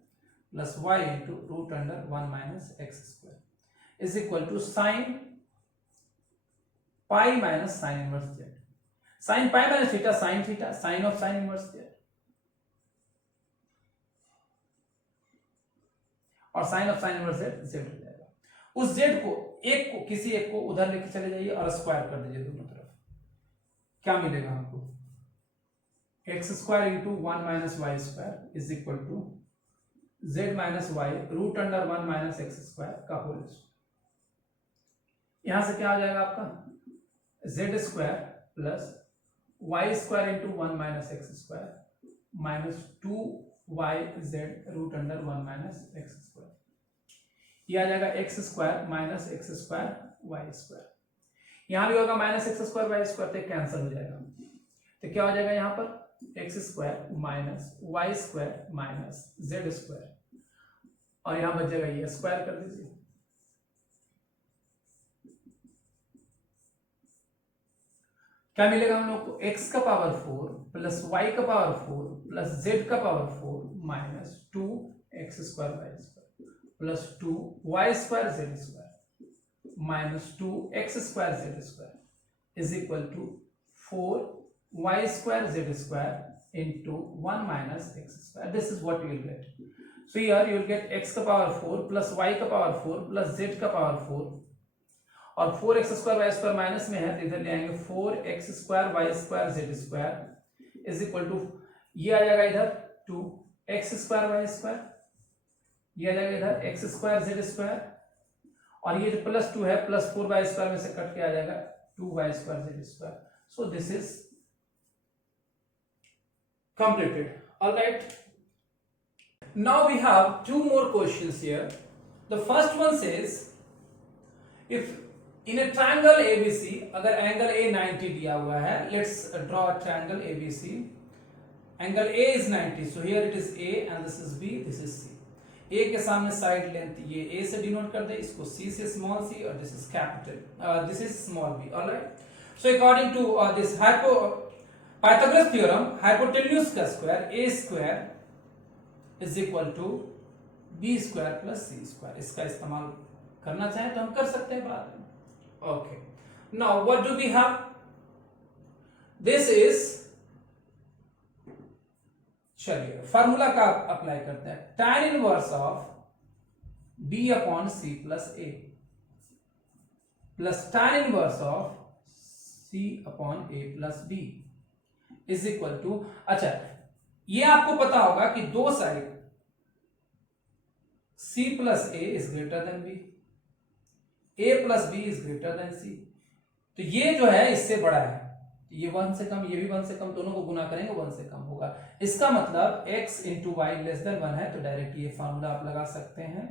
plus y into root under 1 minus x square is equal to sine pi minus sine inverse z। Sine pi minus theta sine theta, sine of sine inverse z, और sine of sine inverse z हो जाएगा। उस z को एक को किसी एक को उधर लेके चले जाइए और स्क्वायर कर दीजिए दोनों तरफ। क्या मिलेगा हमको? X square into 1 minus Y square is equal to z minus Y root under 1 minus x square का होल स्क्वायर। यहां से क्या आ जाएगा आपका? z square plus Y square into 1 minus x square minus 2yz root under 1 minus x square. यह आ जाएगा x square minus x square y square. यहां भी होगा minus x square y square, तो कैंसिल हो जाएगा। तो क्या हो जाएगा यहां पर? X square minus Y square minus z square, और यहां बच जाएगा ये स्क्वायर कर दीजिए। क्या मिलेगा हम लोग को? x का पावर 4 प्लस y का पावर 4 प्लस z का power 4 minus 2x square y square plus 2y square z square minus 2x square z square is equal to 4y square z square into 1 minus x square. This is what you will get. So here you will get x का power 4 plus y का power 4 plus z का power 4, और 4x square y square minus में है तो इधर ले आएंगे 4x square y square z square is equal to, ये आ जाएगा इधर 2x स्क्वायर वाई स्क्वायर, ये आ जाएगा इधर x स्क्वायर जेड स्क्वायर, और ये जो प्लस 2 है प्लस 4y स्क्वायर में से कट के आ जाएगा 2y square z square. So this is completed. All right, now we have two more questions here. The first one says, if in a triangle ABC, अगर angle A 90 दिया हुआ है, let's draw a triangle ABC. Angle A is 90, so here it is A and this is B, this is C. A के सामने side length ये A से denote कर दे, इसको C से स्मॉल c, और this is capital, this is small b. All right. So according to this Pythagoras theorem, hypotenuse का square A square is equal to B square plus C square, इसका इस्तेमाल करना चाहे तो हम कर सकते हैं बाद में। Okay, now what do we have? This is चलिए फार्मूला का अप्लाई करते हैं। tan inverse of b upon c plus a plus tan inverse of c upon a plus b is equal to, अच्छा ये आपको पता होगा कि दो side c plus a is greater than b, a plus b is greater than c, तो ये जो है इससे बड़ा है, ये 1 से कम, ये भी 1 से कम, दोनों को गुना करेंगे 1 से कम होगा। इसका मतलब x into y less than 1 है, तो डायरेक्ट ये फार्मूला आप लगा सकते हैं।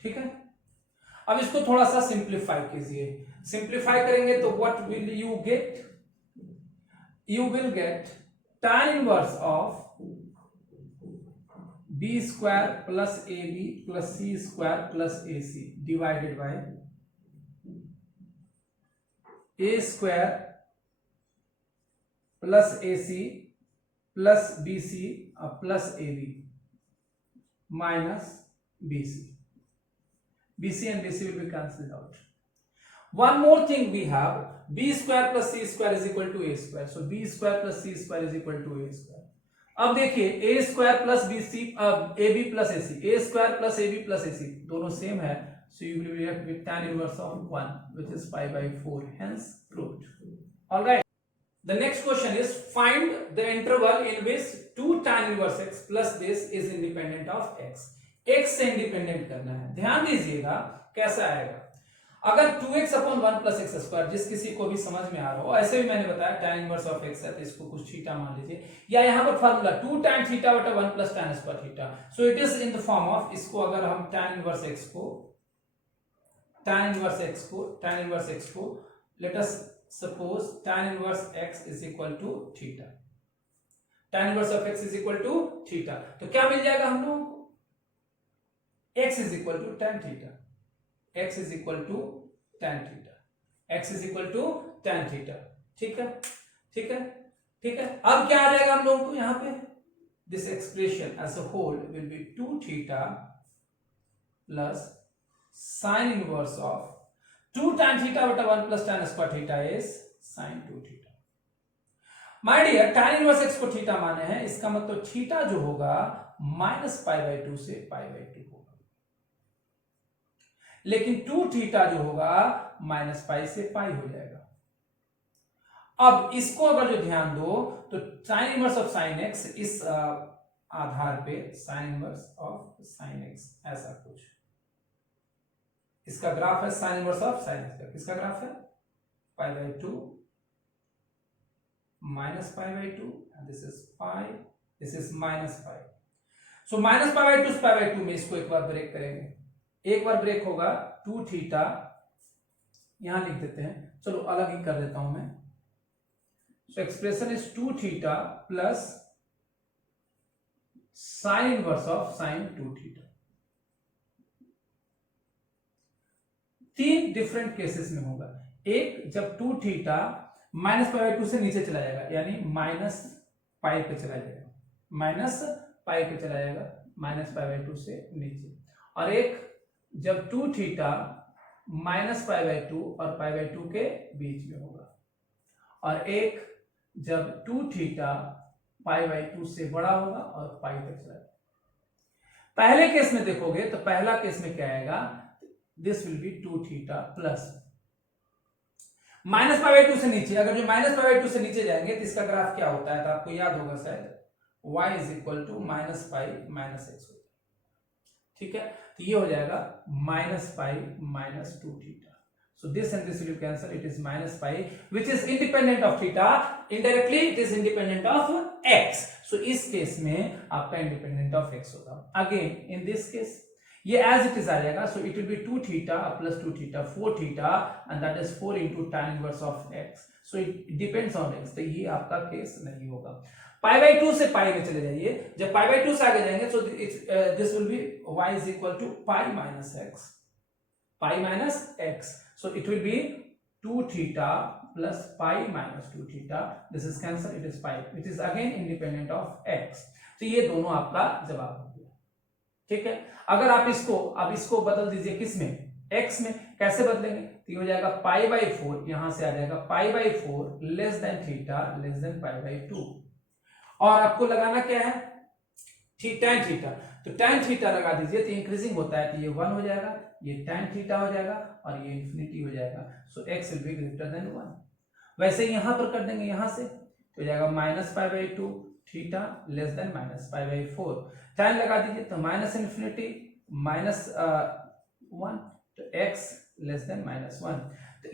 ठीक है, अब इसको थोड़ा सा सिंप्लीफाई कीजिए। सिंप्लीफाई करेंगे तो what will you gate? You will gate tan inverse of b square plus ab plus c square plus ac divided by a square plus ac plus bc plus ab minus bc. BC and BC will be cancelled out. One more thing we have, b square plus c square is equal to a square. So b square plus c square is equal to a square. अब देखिए a square plus bc ab plus ac, a square plus ab plus ac दोनों same है, so you will be left with tan inverse of 1 which is pi by 4, hence proved. All right. The next question is find the interval in which 2 tan inverse x plus this is independent of x. x से independent करना है। ध्यान दीजिएगा कैसा आएगा। अगर 2x upon 1 plus x square, जिस किसी को भी समझ में आ रहा हो, ऐसे भी मैंने बताया tan इनवर्स ऑफ x है तो इसको कुछ थीटा मान लीजिए, या यहाँ पर फार्मूला 2 tan थीटा बटा 1 plus tan square theta, so it is in the form of, इसको अगर हम tan इनवर्स x को let us suppose tan inverse x is equal to theta, tan inverse of x is equal to theta, तो क्या मिल जाएगा हम लोगों को? x is equal to tan theta, x is equal to tan theta, x is equal to tan theta. ठीक है, ठीक है, ठीक है। अब क्या आ जाएगा हम लोगों को यहाँ पे? This expression as a whole will be 2 theta plus sin inverse of 2 tan theta बटा 1 plus tan square theta is sin 2 theta. My dear, tan inverse x को थीटा माने हैं, इसका मतलब थीटा जो होगा माइनस पाई बाई 2 से पाई by 2 होगा, लेकिन 2 थीटा जो होगा माइनस पाई से पाई हो जाएगा। अब इसको अगर जो ध्यान दो तो sign inverse of sine x, इस आधार पे sine inverse of sine x, ऐसा कुछ इसका ग्राफ है, sign inverse of sine x का किसका ग्राफ है? पाई by 2 minus pi by 2, this is pi, this is minus pi. So minus pi by 2 pi by 2 में इसको एक बार ब्रेक करेंगे, एक बार ब्रेक होगा 2 थीटा, यहां लिख देते हैं, चलो अलग ही कर देता हूं मैं। सो expression is 2 theta plus sine inverse of sign 2 theta. 3 different cases में होगा। एक, जब 2 थीटा माइनस पाई बाई 2 से नीचे चला जाएगा, यानी माइनस पाई पे चला जाएगा, माइनस पाई पे चला जाएगा, माइनस पाई बाई 2 से नीचे। और एक, जब 2 थीटा माइनस पाई बाई 2 और पाई बाई 2 के बीच में होगा। और एक, जब 2 थीटा पाई बाई 2 से बड़ा होगा और पाई तक चला जाएगा। पहले केस में देखोगे तो पहला केस में क्या आएगा? This will be 2 theta plus minus pi by 2 से नीचे, अगर जो माइनस पाई बाई 2 से नीचे जाएंगे तो इसका ग्राफ क्या होता है? तो आपको याद होगा शायद, y is equal to minus pi minus x. ठीक है, तो ये हो जाएगा minus pi minus 2 theta. So this and this will cancel, it is minus pi which is independent of theta, indirectly it is independent of x. So इस case में आपका independent of x होगा। अगेन इन दिस केस ये as it is आ जाएगा, so it will be 2 theta plus 2 theta 4 theta and that is 4 into tan inverse of x. So it depends on x, तो ये आपका case नहीं होगा। पाई by 2 से पाई में चले जाइए, जब पाई बाई 2 से आगे जाएंगे तो this will be y is equal to pi minus x, pi minus x. So it will be 2 theta plus pi minus 2 theta, this is cancel, it is pi, it is again independent of x. तो ये दोनों आपका जवाब हो गया। ठीक है, अगर आप इसको बदल दीजिए किस में? x में, कैसे बदलेंगे? तो ये हो जाएगा पाई बाई 4, यहां से आ जाएगा pi by 4 less than theta less than pi by 2। और आपको लगाना क्या है? tan theta. तो tan थीटा लगा दीजिए, तो इंक्रीजिंग होता है तो ये 1 हो जाएगा, ये tan थीटा हो जाएगा और ये इंफिनिटी हो जाएगा। सो x will B greater than 1। वैसे यहां पर कर देंगे, यहां से तो हो जाएगा minus pi by 2 theta less than minus pi by 4। tan लगा दीजिए तो माइनस इंफिनिटी माइनस 1, तो x less then minus 1।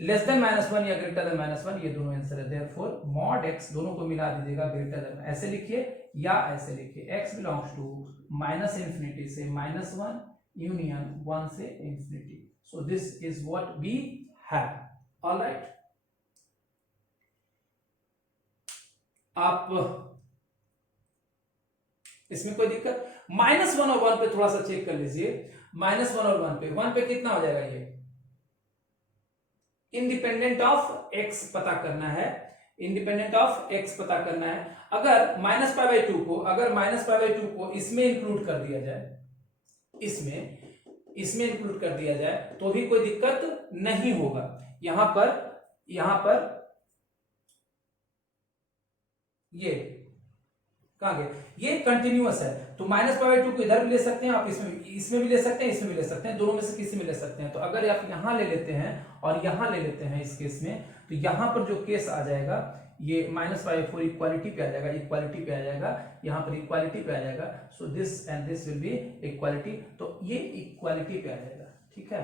Less than minus 1 या ग्रेटर देन माइनस 1, ये दोनों आंसर है। देयरफॉर मॉड x दोनों को मिला दीजिएगा, ग्रेटर देन, ऐसे लिखिए या ऐसे लिखिए, x belongs to minus infinity से माइनस 1 यूनियन 1 से infinity. So this is what we have. Alright, आप इसमें कोई दिक्कत? -1 और 1 पे थोड़ा सा चेक कर लीजिए। -1 और 1 पे कितना हो जाएगा? ये इंडिपेंडेंट ऑफ x पता करना है, इंडिपेंडेंट ऑफ x पता करना है। अगर माइनस पाई बाई 2 को, अगर माइनस पाई बाई 2 को इसमें इंक्लूड कर दिया जाए, इसमें इंक्लूड कर दिया जाए तो भी कोई दिक्कत नहीं होगा। यहां पर ये कहां गए? ये कंटिन्यूअस है, तो माइनस पाई बाई 2 को इधर भी ले सकते हैं आप, इसमें भी ले सकते हैं, इसमें भी ले सकते हैं, दोनों में से किसी में ले सकते हैं। तो अगर आप यहां ले लेते हैं और यहां ले लेते हैं इस केस में, तो यहां पर जो केस आ जाएगा, ये माइनस पाई बाई 4 इक्वालिटी पे आ जाएगा, इक्वालिटी पे आ जाएगा, यहां पर इक्वालिटी पे आ जाएगा। सो this and this will B equality, तो ये इक्वालिटी पे आ जाएगा, ठीक है।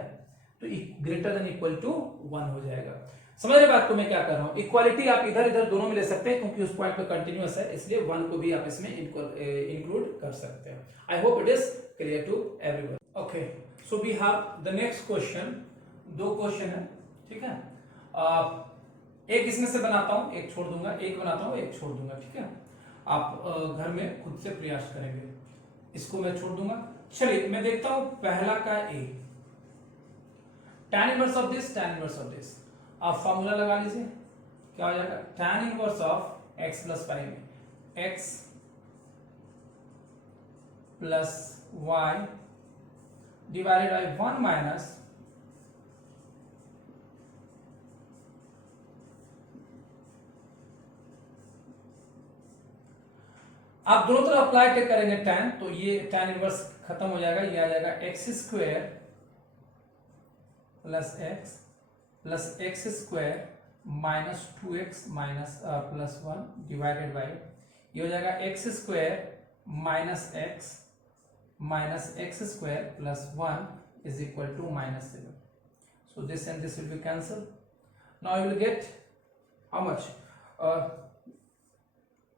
तो ग्रेटर देन इक्वल टू 1 हो जाएगा। समझ रहे बात को मैं क्या कर रहा हूं? इक्वालिटी आप इधर इधर दोनों में ले सकते हैं, क्योंकि उस पॉइंट पे कंटिन्यूअस है, इसलिए 1 को भी आप इसमें इंक्लूड कर सकते हैं। I hope it is clear to everyone. Okay, so we have the next question. 2 question है, ठीक है। एक इसमें से बनाता हूं, एक छोड़ दूंगा, एक बनाता हूं, एक छोड़ दूंगा, ठीक है। आप घर में खुद से प्रयास करेंगे। इसको मैं छोड़ दूंगा। चलिए मैं देखता हूं पहला का ए, tan inverse of this, tan inverse of this. आप फॉर्मूला लगा लीजिए, क्या हो जाएगा? tan inverse of x plus pi में x plus y divided by 1 minus आप दोनों तरफ अप्लाई करेंगे tan, तो ये tan इनवर्स खत्म हो जाएगा, ये आ जाएगा x square plus x square minus 2x minus plus 1 divided by, ये हो जाएगा x square minus x square plus 1 is equal to -7। So this and this will be cancel. Now you will get how much?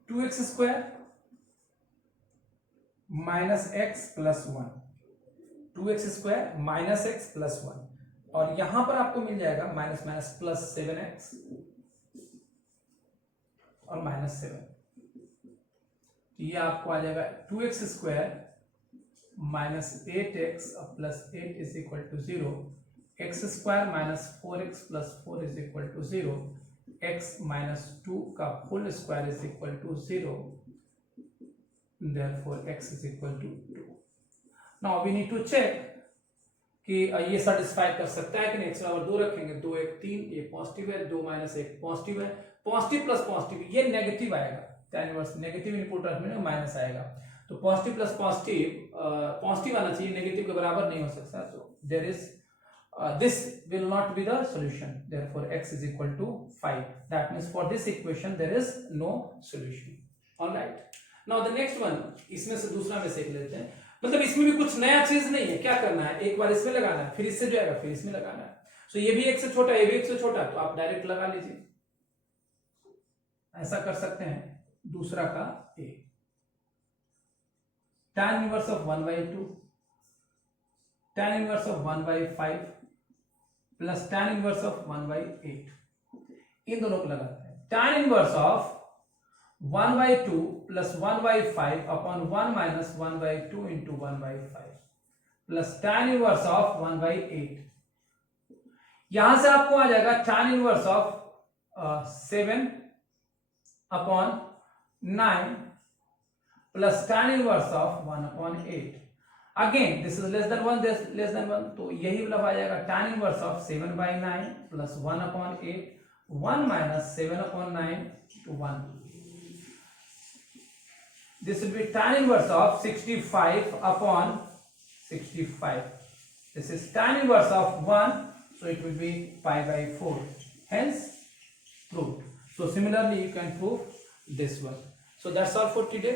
2x square minus x plus 1, 2x square minus x plus 1, और यहां पर आपको मिल जाएगा minus minus plus 7x और -7। ये आपको आ जाएगा 2x square minus 8x plus 8 is equal to 0, x square minus 4x plus 4 is equal to 0, x minus 2 का full square is equal to 0, therefore x is equal to 2. Now we need to check कि ये satisfy कर सकता है कि नहीं। x बराबर 2 रखेंगे, 2 1 3, ये पॉजिटिव है, 2 माइनस 1 पॉजिटिव है, पॉजिटिव प्लस पॉजिटिव ये नेगेटिव आएगा, tan इनवर्स नेगेटिव इनपुट रखने में माइनस आएगा, तो पॉजिटिव प्लस पॉजिटिव आना चाहिए, नेगेटिव के बराबर नहीं हो सकता। So there is this will not be the solution, therefore x is equal to 5. That means for this equation there is no solution. All right, now the next one, इसमें से दूसरा में सीख लेते हैं। मतलब इसमें भी कुछ नया चीज नहीं है, क्या करना है, एक बार इसमें लगाना है, फिर इससे जो आएगा फिर इसमें लगाना है। सो ये भी एक से छोटा, ये भी एक से छोटा, तो आप डायरेक्ट लगा लीजिए, ऐसा कर सकते हैं। दूसरा का ए, tan inverse of 1/2, tan inverse of 1/5 plus tan inverse of 1/8, इन दोनों को लगाते हैं। tan inverse of 1/2 plus 1/5 upon 1 minus 1/2 into 1/5 plus tan inverse of 1/8, यहां से आपको आ जाएगा tan inverse of 7 upon 9 plus tan inverse of 1/8। Again this is less than 1, less than 1, तो यही मतलब आ जाएगा tan inverse of 7/9 plus 1/8, 1 minus 7/9 to 1. This will be tan inverse of 65 upon 65. This is tan inverse of 1, so it will be pi by 4. Hence proved. So similarly you can prove this one. So that's all for today.